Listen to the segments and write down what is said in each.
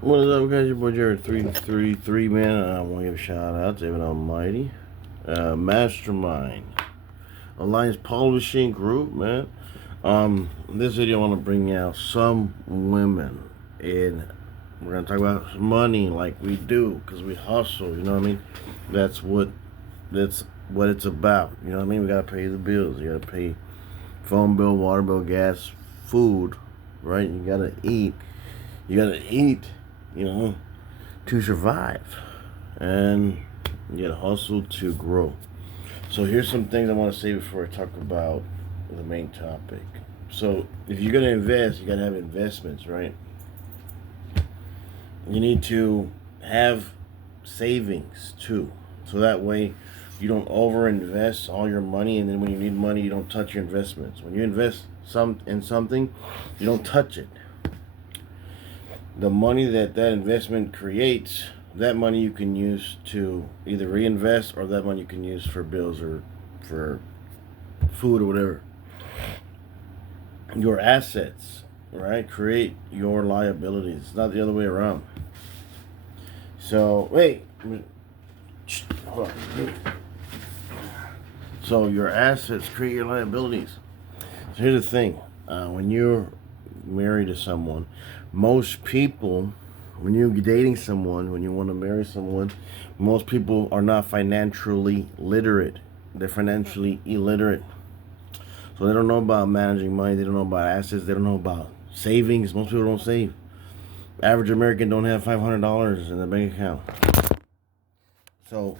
What is up, guys? Your boy Jared 333, man. I want to give a shout out to David Almighty. Mastermind. Alliance Publishing Group, man. In this video, I want to bring out some women. And we're going to talk about money like we do, because we hustle, you know what I mean? That's what it's about, you know what I mean? We got to pay the bills. You got to pay phone bill, water bill, gas, food, right? You got to eat. You know, to survive. And you gotta hustle to grow. So here's some things I want to say before I talk about the main topic. So if you're gonna invest, you gotta have investments, right? You need to have savings too. So that way you don't over invest all your money, and then when you need money you don't touch your investments. When you invest in something, you don't touch it. The money that investment creates, that money you can use to either reinvest, or that money you can use for bills or for food or whatever. Your assets, right, create your liabilities. It's not the other way around. So, wait. Hold on. So, your assets create your liabilities. So, here's the thing. When you're married to someone, most people, when you're dating someone, when you want to marry someone, most people are not financially literate. They're financially illiterate. So they don't know about managing money. They don't know about assets. They don't know about savings. Most people don't save. Average American don't have $500 in their bank account. So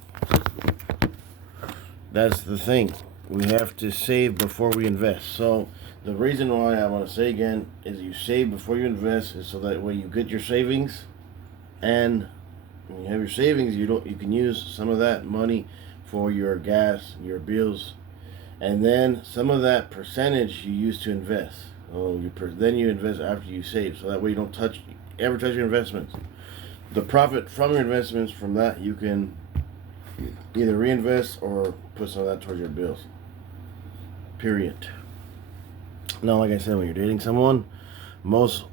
that's the thing. We have to save before we invest. So the reason why I want to say again is you save before you invest, is so that way you get your savings, and when you have your savings, you can use some of that money for your gas, your bills, and then some of that percentage you use to invest. Then you invest after you save, so that way you don't ever touch your investments. The profit from your investments, from that you can either reinvest or put some of that towards your bills. Period. Now, like I said, when you're dating someone, most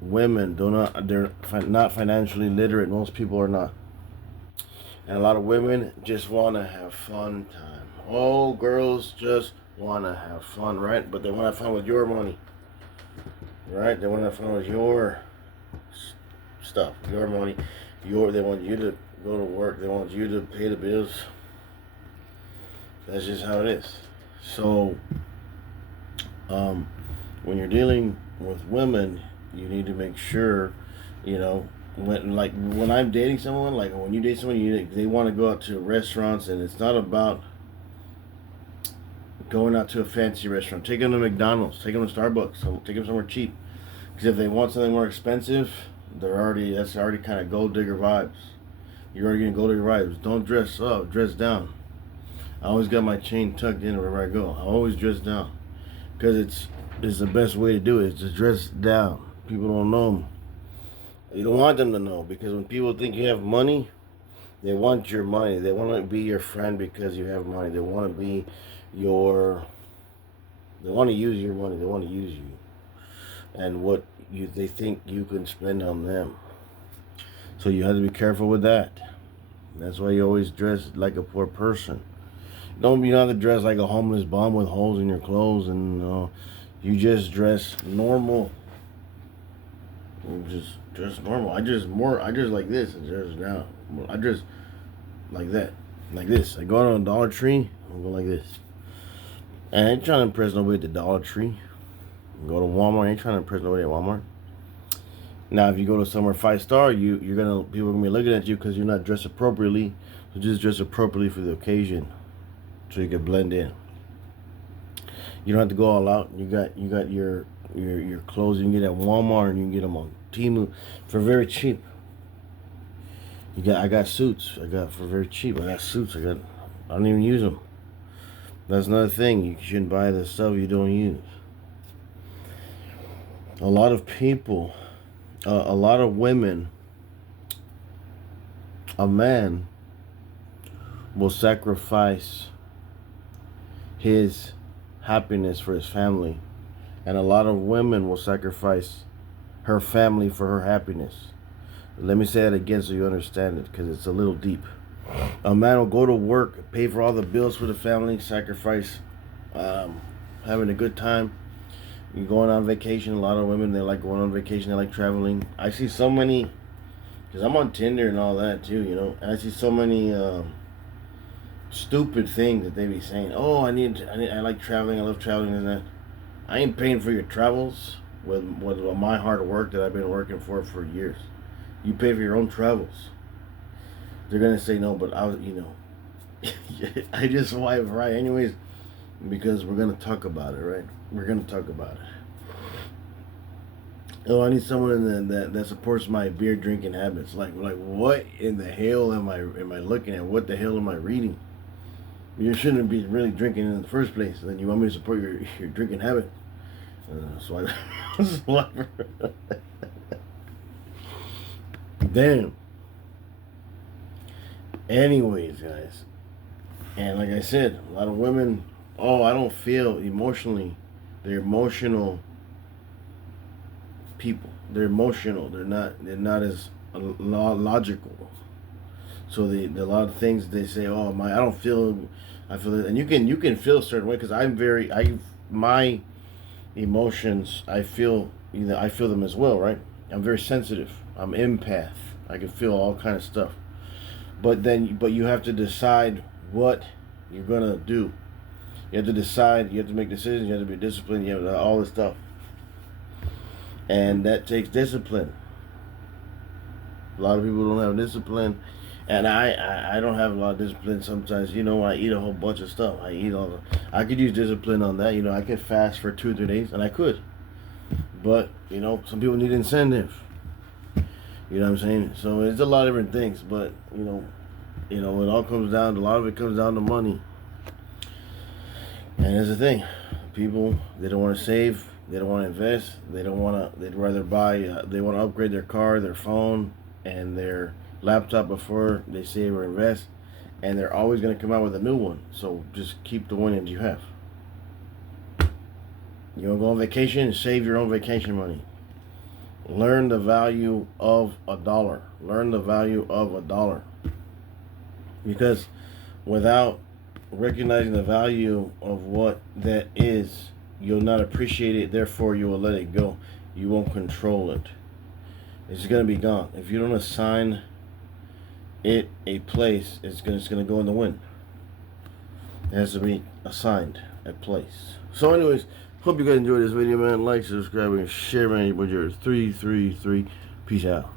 women they're not financially literate. Most people are not. And a lot of women just want to have fun time. Oh, girls just want to have fun, right? But they want to have fun with your money, right? They want to have fun with your stuff, your money. They want you to go to work. They want you to pay the bills. That's just how it is. So, when you're dealing with women, you need to make sure, when I'm dating someone, like when you date someone, they want to go out to restaurants, and it's not about going out to a fancy restaurant. Take them to McDonald's, take them to Starbucks, take them somewhere cheap. Because if they want something more expensive, that's already kind of gold digger vibes. You're already getting gold digger vibes. Don't dress up, dress down. I always got my chain tucked in wherever I go. I always dress down, because it's the best way to do it. Is to dress down. People don't know. You don't want them to know, because when people think you have money, they want your money. They want to be your friend because you have money. They want to be They want to use your money. They want to use you, and they think you can spend on them. So you have to be careful with that. That's why you always dress like a poor person. Don't be not to dress like a homeless bum with holes in your clothes, and you just dress normal. Just dress normal. I dress like this and dress down. I dress like that, like this. I go out on a Dollar Tree, I go like this. And I ain't trying to impress nobody at the Dollar Tree. Go to Walmart, I ain't trying to impress nobody at Walmart. Now, if you go to somewhere 5-star, people are gonna be looking at you because you're not dressed appropriately. So just dress appropriately for the occasion, so you can blend in. You don't have to go all out. You got your clothes you can get at Walmart, and you can get them on Temu for very cheap. I got suits. I got for very cheap. I got suits. I don't even use them. That's another thing. You shouldn't buy the stuff you don't use. A lot of people, a lot of women, a man will sacrifice his happiness for his family, and a lot of women will sacrifice her family for her happiness. Let me say it again so you understand it, because it's a little deep. A man will go to work, pay for all the bills for the family, sacrifice um, having a good time. You're going on vacation. A lot of women, they like going on vacation. They like traveling. I see so many, because I'm on Tinder and all that too, you know. I see so many stupid things that they be saying. Oh, I like traveling. I love traveling and that. I ain't paying for your travels with my hard work that I've been working for years. You pay for your own travels. They're gonna say no, but I was, you know, I just swipe right anyways, because we're gonna talk about it, right? We're gonna talk about it. Oh, I need someone that supports my beer drinking habits. Like what in the hell am I looking at? What the hell am I reading? You shouldn't be really drinking in the first place. Then you want me to support your drinking habit? So I damn. Anyways, guys, and like I said, a lot of women. Oh, I don't feel emotionally. They're emotional people. They're emotional. They're not. They're not as logical. So a lot of things they say. Oh my, I don't feel. I feel it, and you can feel a certain way because my emotions. I feel them as well, right? I'm very sensitive. I'm empath. I can feel all kind of stuff. But you have to decide what you're gonna do. You have to decide. You have to make decisions. You have to be disciplined. You have all this stuff, and that takes discipline. A lot of people don't have discipline, and I don't have a lot of discipline sometimes. You know, I eat a whole bunch of stuff. I could use discipline on that. You know, I could fast for 2 or 3 days, and I could. But you know, some people need incentive. You know what I'm saying? So it's a lot of different things, but it all comes down. A lot of it comes down to money. And here's the thing: people, they don't want to save. They don't want to invest. They don't want to. They'd rather buy. They want to upgrade their car, their phone, and their laptop before they save or invest. And they're always going to come out with a new one. So just keep the one that you have. You want to go on vacation? Save your own vacation money. Learn the value of a dollar. Learn the value of a dollar. Because without recognizing the value of what that is, you'll not appreciate it. Therefore, you will let it go. You won't control it. It's going to be gone. If you don't assign it a place, it's going to go in the wind. It has to be assigned a place. So anyways, hope you guys enjoyed this video, man. Like, subscribe, and share, man. With your 333. Peace out.